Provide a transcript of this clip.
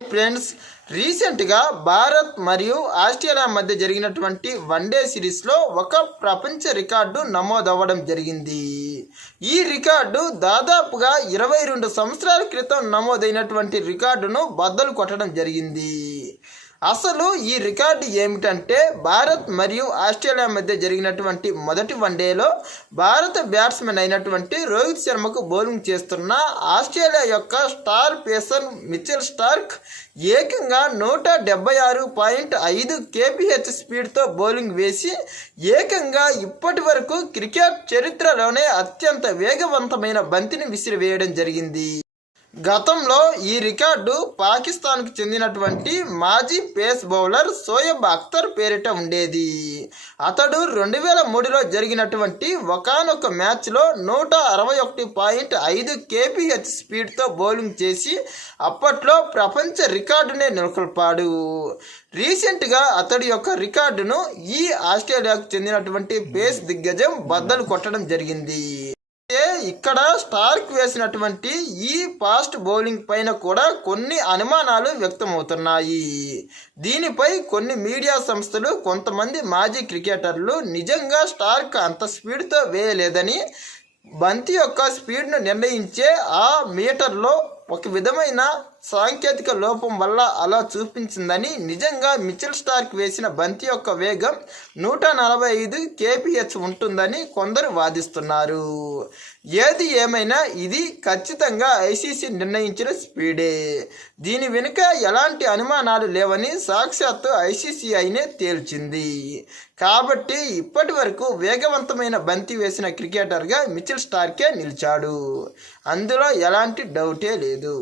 Friends, రీసెంట్గా భారత్ మరియు Australia మధ్య జరిగినటువంటి వన్డే సిరీస్లో ఒక ప్రపంచ రికార్డు నమోదవ్వడం జరిగింది. ఈ రికార్డు దాదాపుగా 22 సంవత్సరాల క్రితం నమోదైనటువంటి రికార్డును బద్దలు కొట్టడం జరిగింది. అసలు ఈ రికార్డు ఏమిటంటే, భారత్ మరియు ఆస్ట్రేలియా మధ్య జరిగినటువంటి మొదటి వన్డేలో భారత బ్యాట్స్మెన్ అయినటువంటి రోహిత్ శర్మకు బౌలింగ్ చేస్తున్న ఆస్ట్రేలియా యొక్క స్టార్ పేసర్ మిచెల్ స్టార్క్ ఏకంగా 176.5 kph స్పీడ్తో బౌలింగ్ వేసి ఏకంగా ఇప్పటి వరకు క్రికెట్ చరిత్రలోనే అత్యంత వేగవంతమైన బంతిని విసిరివేయడం జరిగింది. గతంలో ఈ రికార్డు పాకిస్తాన్కు చెందినటువంటి మాజీ పేస్ బౌలర్ షోయబ్ అఖ్తర్ పేరిట ఉండేది. అతడు 2003లో జరిగినటువంటి ఒకానొక మ్యాచ్లో 161.5 kph స్పీడ్తో బౌలింగ్ చేసి అప్పట్లో ప్రపంచ రికార్డునే నెలకొల్పాడు. రీసెంట్గా అతడి యొక్క రికార్డును ఈ ఆస్ట్రేలియాకు చెందినటువంటి పేస్ దిగ్గజం బద్దలు కొట్టడం జరిగింది. ఇక్కడ స్టార్క్ వేసినటువంటి ఈ ఫాస్ట్ బౌలింగ్ పైన కూడా కొన్ని అనుమానాలు వ్యక్తమవుతున్నాయి. దీనిపై కొన్ని మీడియా సంస్థలు, కొంతమంది మాజీ క్రికెటర్లు నిజంగా స్టార్క్ అంత స్పీడ్తో వేయలేదని, బంతి యొక్క స్పీడ్ను నిర్ణయించే ఆ మీటర్లో ఒక విధమైన సాంకేతిక లోపం వల్ల అలా చూపించిందని, నిజంగా మిచెల్ స్టార్క్ వేసిన బంతి యొక్క వేగం 145 kph ఉంటుందని కొందరు వాదిస్తున్నారు. ఏది ఏమైనా ఇది ఖచ్చితంగా ఐసీసీ నిర్ణయించిన స్పీడే. దీని వెనుక ఎలాంటి అనుమానాలు లేవని సాక్షాత్తు ఐసీసీఐనే తేల్చింది. కాబట్టి ఇప్పటి వరకు వేగవంతమైన బంతి వేసిన క్రికెటర్గా మిచెల్ స్టార్కే నిలిచాడు. అందులో ఎలాంటి డౌటే లేదు.